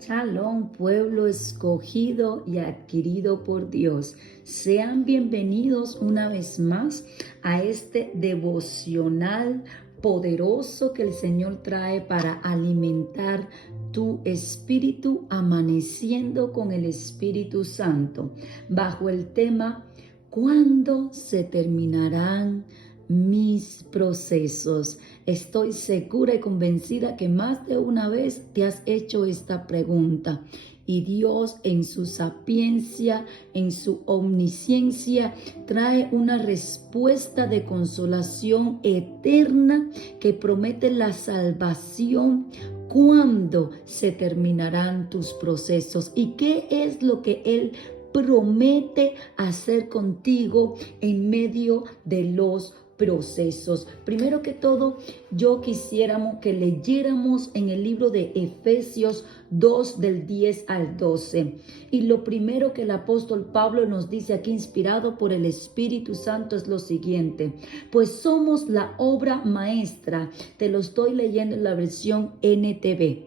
Shalom, pueblo escogido y adquirido por Dios. Sean bienvenidos una vez más a este devocional poderoso que el Señor trae para alimentar tu espíritu, amaneciendo con el Espíritu Santo, bajo el tema ¿cuándo se terminarán mis procesos? Estoy segura y convencida que más de una vez te has hecho esta pregunta. Y Dios en su sapiencia, en su omnisciencia, trae una respuesta de consolación eterna que promete la salvación. ¿Cuándo se terminarán tus procesos? ¿Y qué es lo que Él promete hacer contigo en medio de los procesos? Primero que todo, yo quisiéramos que leyéramos en el libro de Efesios 2 del 10 al 12. Y lo primero que el apóstol Pablo nos dice aquí, inspirado por el Espíritu Santo, es lo siguiente: pues somos la obra maestra. Te lo estoy leyendo en la versión NTV.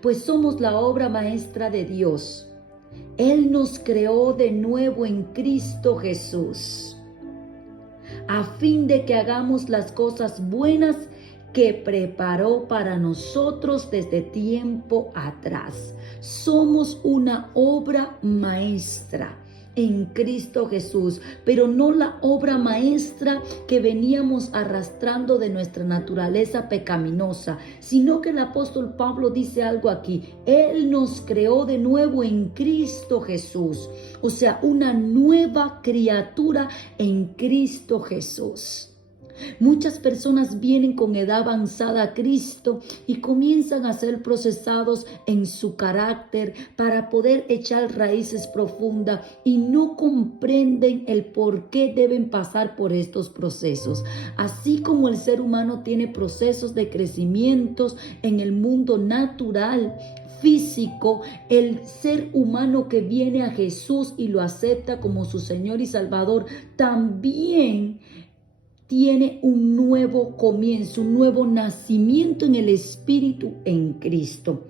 Pues somos la obra maestra de Dios. Él nos creó de nuevo en Cristo Jesús, a fin de que hagamos las cosas buenas que preparó para nosotros desde tiempo atrás. Somos una obra maestra en Cristo Jesús, pero no la obra maestra que veníamos arrastrando de nuestra naturaleza pecaminosa, sino que el apóstol Pablo dice algo aquí: Él nos creó de nuevo en Cristo Jesús, o sea, una nueva criatura en Cristo Jesús. Muchas personas vienen con edad avanzada a Cristo y comienzan a ser procesados en su carácter para poder echar raíces profundas y no comprenden el por qué deben pasar por estos procesos. Así como el ser humano tiene procesos de crecimientos en el mundo natural, físico, el ser humano que viene a Jesús y lo acepta como su Señor y Salvador también tiene un nuevo comienzo, un nuevo nacimiento en el Espíritu en Cristo.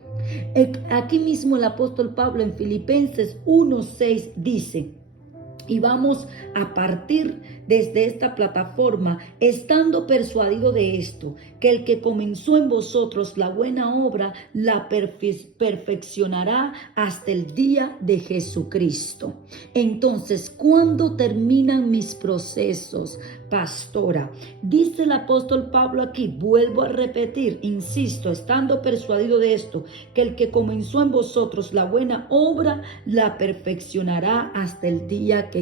Aquí mismo el apóstol Pablo en Filipenses 1:6 dice, y vamos a partir desde esta plataforma, estando persuadido de esto, que el que comenzó en vosotros la buena obra, la perfeccionará hasta el día de Jesucristo. Entonces, ¿cuándo terminan mis procesos, pastora? Dice el apóstol Pablo aquí, vuelvo a repetir, insisto, estando persuadido de esto, que el que comenzó en vosotros la buena obra, la perfeccionará hasta el día de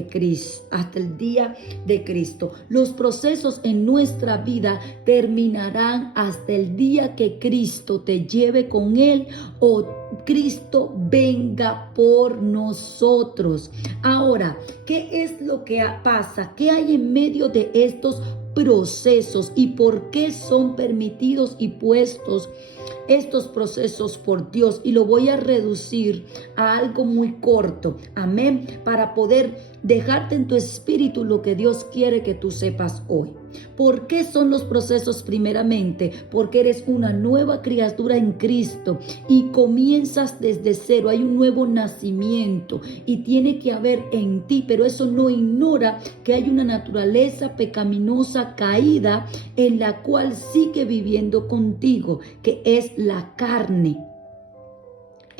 Cristo. Los procesos en nuestra vida terminarán hasta el día que Cristo te lleve con Él o Cristo venga por nosotros. Ahora, ¿qué es lo que pasa? ¿Qué hay en medio de estos procesos y por qué son permitidos y puestos estos procesos por Dios? Y lo voy a reducir a algo muy corto, amén, para poder dejarte en tu espíritu lo que Dios quiere que tú sepas hoy. ¿Por qué son los procesos? Primeramente, porque eres una nueva criatura en Cristo y comienzas desde cero. Hay un nuevo nacimiento y tiene que haber en ti, pero eso no ignora que hay una naturaleza pecaminosa caída en la cual sigue viviendo contigo, que es la carne.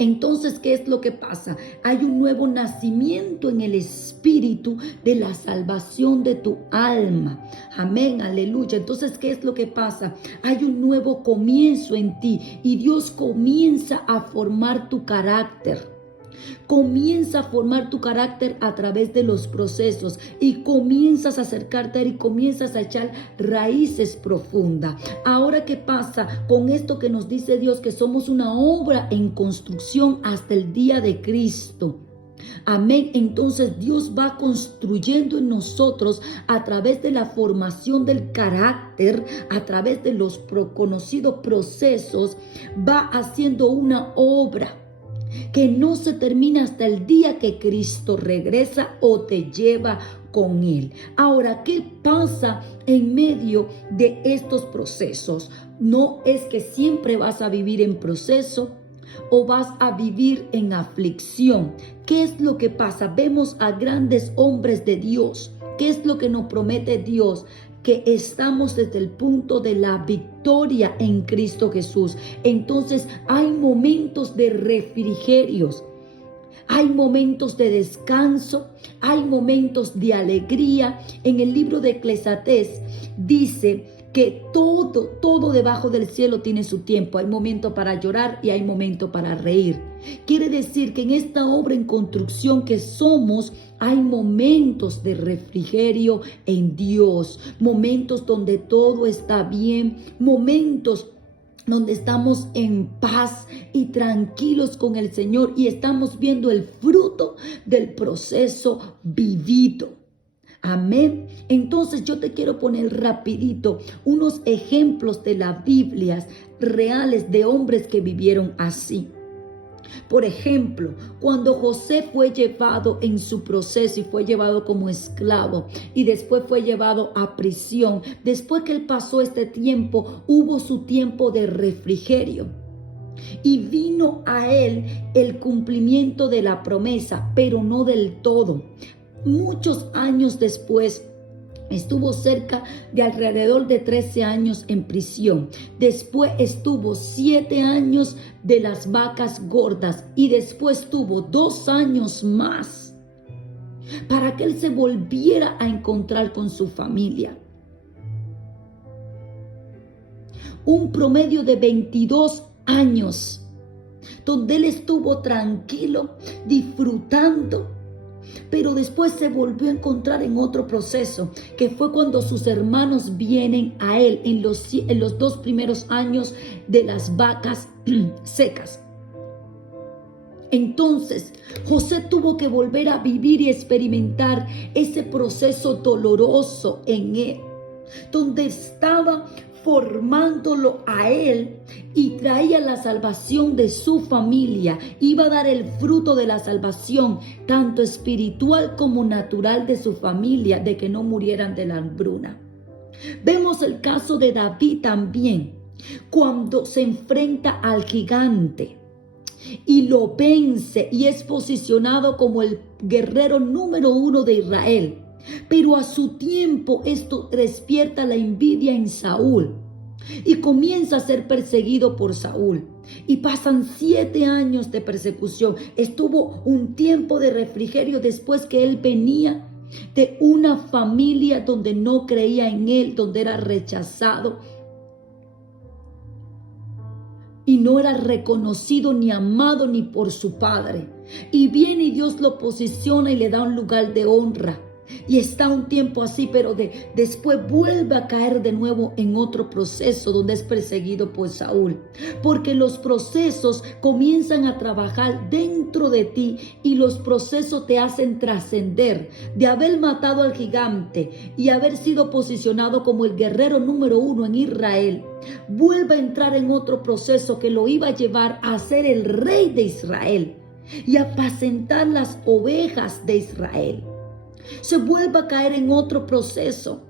Entonces, ¿qué es lo que pasa? Hay un nuevo nacimiento en el espíritu de la salvación de tu alma. Amén, aleluya. Entonces, ¿qué es lo que pasa? Hay un nuevo comienzo en ti y Dios comienza a formar tu carácter. Comienza a formar tu carácter a través de los procesos y comienzas a acercarte a Él y comienzas a echar raíces profundas. Ahora, ¿qué pasa con esto que nos dice Dios? Que somos una obra en construcción hasta el día de Cristo. Amén. Entonces Dios va construyendo en nosotros a través de la formación del carácter, a través de los conocidos procesos, va haciendo una obra que no se termina hasta el día que Cristo regresa o te lleva con Él. Ahora, ¿qué pasa en medio de estos procesos? No es que siempre vas a vivir en proceso. o vas a vivir en aflicción? ¿Qué es lo que pasa? Vemos a grandes hombres de Dios. ¿Qué es lo que nos promete Dios? Que estamos desde el punto de la victoria en Cristo Jesús. Entonces hay momentos de refrigerios, hay momentos de descanso, hay momentos de alegría. En el libro de Eclesiastés dice que todo debajo del cielo tiene su tiempo. Hay momento para llorar y hay momento para reír. Quiere decir que en esta obra en construcción que somos, hay momentos de refrigerio en Dios, momentos donde todo está bien, momentos donde estamos en paz y tranquilos con el Señor y estamos viendo el fruto del proceso vivido. Amén. Entonces yo te quiero poner rapidito unos ejemplos de las Biblias reales de hombres que vivieron así. Por ejemplo, cuando José fue llevado en su proceso y fue llevado como esclavo y después fue llevado a prisión, después que él pasó este tiempo, hubo su tiempo de refrigerio. Y vino a él el cumplimiento de la promesa, pero no del todo. Muchos años después, estuvo cerca de alrededor de 13 años en prisión. Después estuvo 7 años de las vacas gordas y después tuvo 2 años más para que él se volviera a encontrar con su familia. Un promedio de 22 años donde él estuvo tranquilo, disfrutando. Pero después se volvió a encontrar en otro proceso, que fue cuando sus hermanos vienen a él en los 2 primeros años de las vacas secas. Entonces, José tuvo que volver a vivir y experimentar ese proceso doloroso en él, donde estaba formándolo a él y traía la salvación de su familia. Iba a dar el fruto de la salvación, tanto espiritual como natural de su familia, de que no murieran de la hambruna. Vemos el caso de David también, cuando se enfrenta al gigante y lo vence y es posicionado como el guerrero número 1 de Israel. Pero a su tiempo esto despierta la envidia en Saúl y comienza a ser perseguido por Saúl. Y pasan 7 años de persecución. Estuvo un tiempo de refrigerio después que él venía de una familia donde no creía en él, donde era rechazado y no era reconocido ni amado ni por su padre. Y viene y Dios lo posiciona y le da un lugar de honra. Y está un tiempo así, pero después vuelve a caer de nuevo en otro proceso donde es perseguido por Saúl. Porque los procesos comienzan a trabajar dentro de ti y los procesos te hacen trascender. De haber matado al gigante y haber sido posicionado como el guerrero número 1 en Israel, vuelve a entrar en otro proceso que lo iba a llevar a ser el rey de Israel y a apacentar las ovejas de Israel. Se vuelve a caer en otro proceso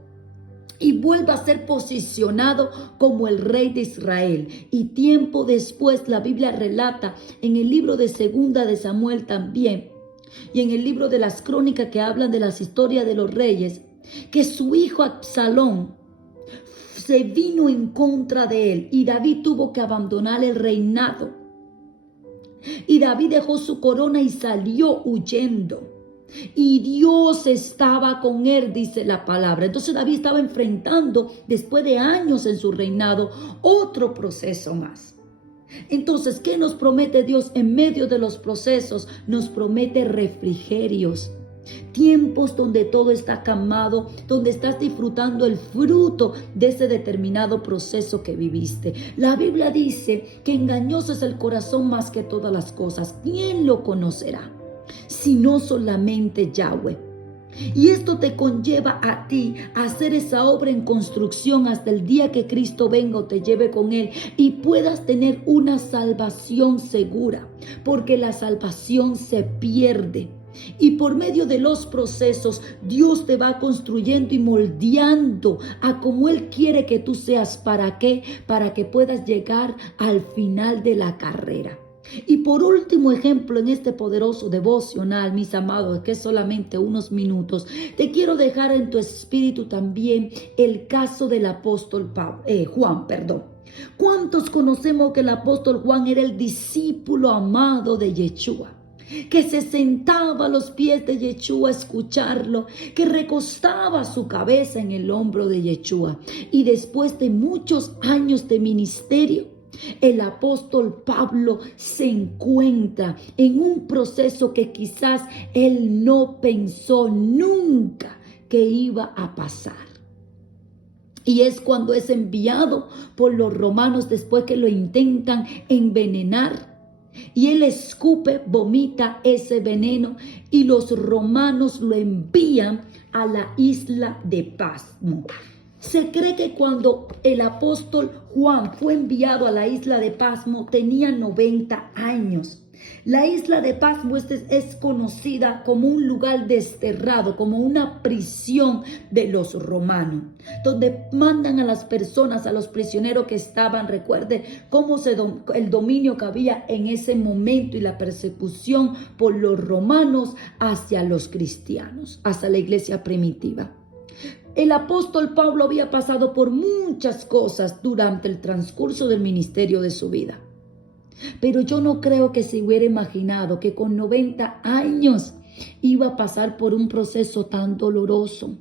y vuelve a ser posicionado como el rey de Israel. Y tiempo después la Biblia relata en el libro de Segunda de Samuel también y en el libro de las crónicas que hablan de las historias de los reyes, que su hijo Absalón se vino en contra de él y David tuvo que abandonar el reinado. Y David dejó su corona y salió huyendo. Y Dios estaba con él, dice la palabra. Entonces David estaba enfrentando, después de años en su reinado, otro proceso más. Entonces, ¿qué nos promete Dios en medio de los procesos? Nos promete refrigerios. Tiempos donde todo está calmado, donde estás disfrutando el fruto de ese determinado proceso que viviste. La Biblia dice que engañoso es el corazón más que todas las cosas. ¿Quién lo conocerá? Sino solamente Yahweh. Y esto te conlleva a ti a hacer esa obra en construcción hasta el día que Cristo venga o te lleve con él y puedas tener una salvación segura, porque la salvación se pierde. Y por medio de los procesos, Dios te va construyendo y moldeando a como Él quiere que tú seas. ¿Para qué? Para que puedas llegar al final de la carrera. Y por último ejemplo en este poderoso devocional, mis amados, que es solamente unos minutos, te quiero dejar en tu espíritu también el caso del apóstol Juan. ¿Cuántos conocemos que el apóstol Juan era el discípulo amado de Yeshua? Que se sentaba a los pies de Yeshua a escucharlo, que recostaba su cabeza en el hombro de Yeshua. Y después de muchos años de ministerio, el apóstol Pablo se encuentra en un proceso que quizás él no pensó nunca que iba a pasar. Y es cuando es enviado por los romanos después que lo intentan envenenar. Y él escupe, vomita ese veneno y los romanos lo envían a la isla de Pasmo. Se cree que cuando el apóstol Juan fue enviado a la isla de Pasmo tenía 90 años. La isla de Pasmo es conocida como un lugar desterrado, como una prisión de los romanos, donde mandan a las personas, a los prisioneros que estaban. Recuerde cómo el dominio que había en ese momento y la persecución por los romanos hacia los cristianos, hacia la iglesia primitiva. El apóstol Pablo había pasado por muchas cosas durante el transcurso del ministerio de su vida. Pero yo no creo que se hubiera imaginado que con 90 años iba a pasar por un proceso tan doloroso,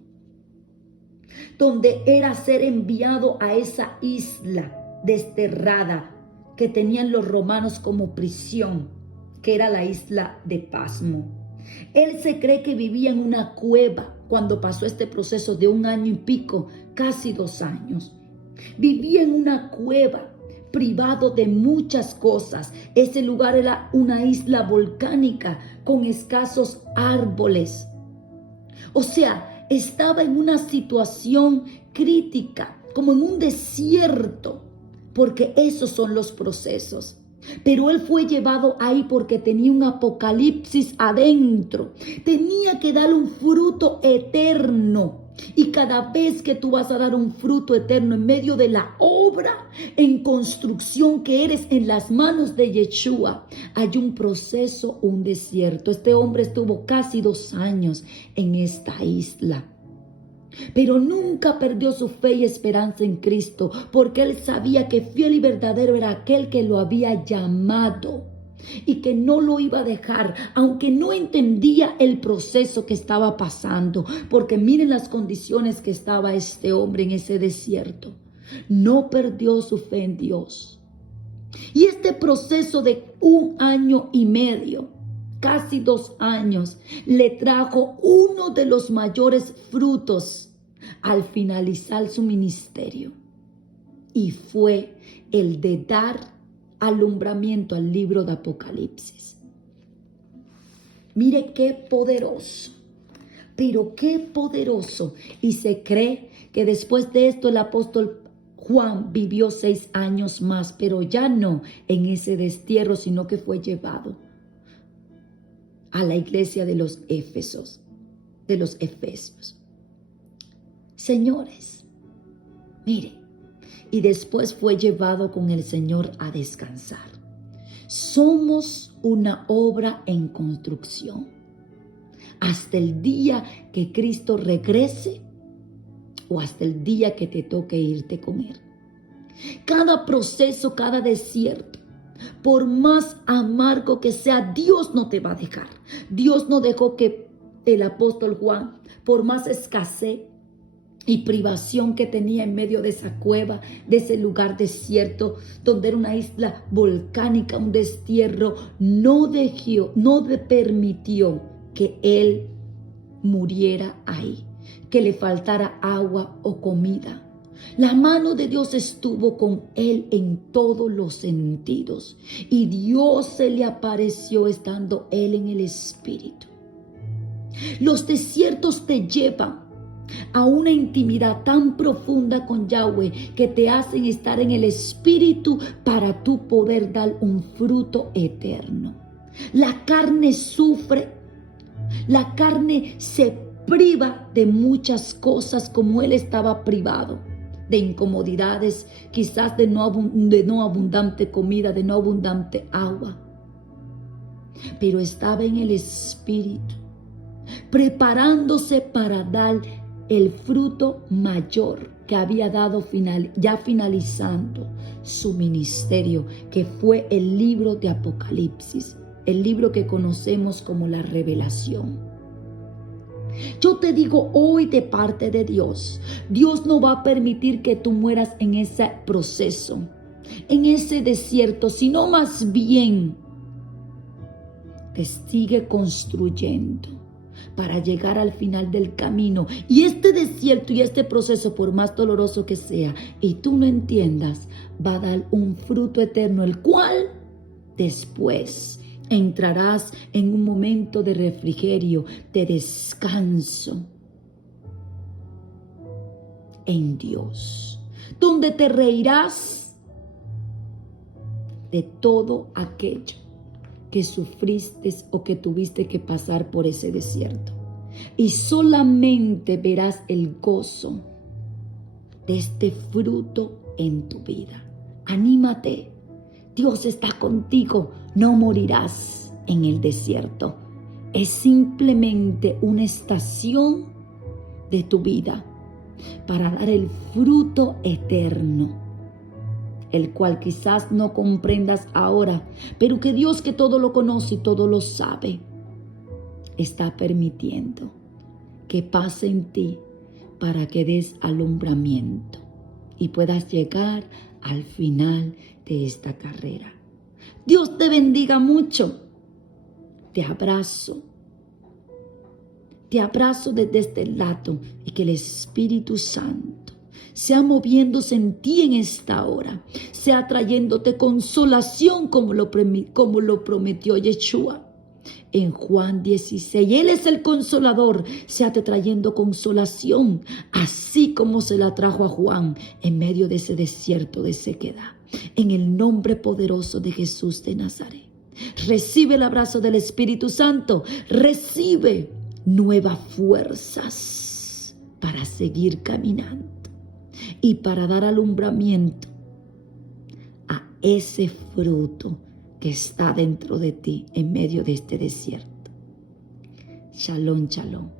donde era ser enviado a esa isla desterrada que tenían los romanos como prisión, que era la isla de Pasmo. Él se cree que vivía en una cueva cuando pasó este proceso de 1 año y pico, casi 2 años. Vivía en una cueva, privado de muchas cosas. Ese lugar era una isla volcánica con escasos árboles. O sea, estaba en una situación crítica, como en un desierto, porque esos son los procesos. Pero él fue llevado ahí porque tenía un apocalipsis adentro. Tenía que dar un fruto eterno. Y cada vez que tú vas a dar un fruto eterno en medio de la obra en construcción que eres en las manos de Yeshua, hay un proceso, un desierto. Este hombre estuvo casi 2 años en esta isla, pero nunca perdió su fe y esperanza en Cristo, porque él sabía que fiel y verdadero era aquel que lo había llamado y que no lo iba a dejar, aunque no entendía el proceso que estaba pasando, porque miren las condiciones que estaba este hombre en ese desierto. No perdió su fe en Dios. Y este proceso de 1 año y medio, casi 2 años, le trajo uno de los mayores frutos al finalizar su ministerio, y fue el de dar alumbramiento al libro de Apocalipsis. Mire qué poderoso, pero qué poderoso. Y se cree que después de esto el apóstol Juan vivió 6 años más, pero ya no en ese destierro, sino que fue llevado a la iglesia de los Efesios. Señores, mire, y después fue llevado con el Señor a descansar. Somos una obra en construcción. Hasta el día que Cristo regrese o hasta el día que te toque irte con Él. Cada proceso, cada desierto, por más amargo que sea, Dios no te va a dejar. Dios no dejó que el apóstol Juan, por más escasez y privación que tenía en medio de esa cueva, de ese lugar desierto, donde era una isla volcánica, un destierro, no permitió que él muriera ahí, que le faltara agua o comida. La mano de Dios estuvo con él en todos los sentidos, y Dios se le apareció estando él en el Espíritu. Los desiertos te llevan a una intimidad tan profunda con Yahweh que te hacen estar en el Espíritu para tú poder dar un fruto eterno. La carne sufre, la carne se priva de muchas cosas como él estaba privado, de incomodidades, quizás de no abundante comida, de no abundante agua. pero estaba en el Espíritu, preparándose para dar el fruto mayor que había dado ya finalizando su ministerio, que fue el libro de Apocalipsis, el libro que conocemos como la Revelación. Yo te digo hoy de parte de Dios, Dios no va a permitir que tú mueras en ese proceso, en ese desierto, sino más bien te sigue construyendo para llegar al final del camino. Y este desierto y este proceso, por más doloroso que sea, y tú no entiendas, va a dar un fruto eterno, el cual después entrarás en un momento de refrigerio, de descanso en Dios, donde te reirás de todo aquello que sufriste o que tuviste que pasar por ese desierto. Y solamente verás el gozo de este fruto en tu vida. Anímate. Dios está contigo. No morirás en el desierto. Es simplemente una estación de tu vida para dar el fruto eterno, el cual quizás no comprendas ahora, pero que Dios, que todo lo conoce y todo lo sabe, está permitiendo que pase en ti para que des alumbramiento y puedas llegar al final de esta carrera. Dios te bendiga mucho. Te abrazo desde este lado, y que el Espíritu Santo sea moviéndose en ti en esta hora, sea trayéndote consolación como lo prometió Yeshua en Juan 16. Él es el consolador, sea te trayendo consolación, así como se la trajo a Juan en medio de ese desierto de sequedad. En el nombre poderoso de Jesús de Nazaret, recibe el abrazo del Espíritu Santo, recibe nuevas fuerzas para seguir caminando y para dar alumbramiento a ese fruto que está dentro de ti en medio de este desierto. Shalom, shalom.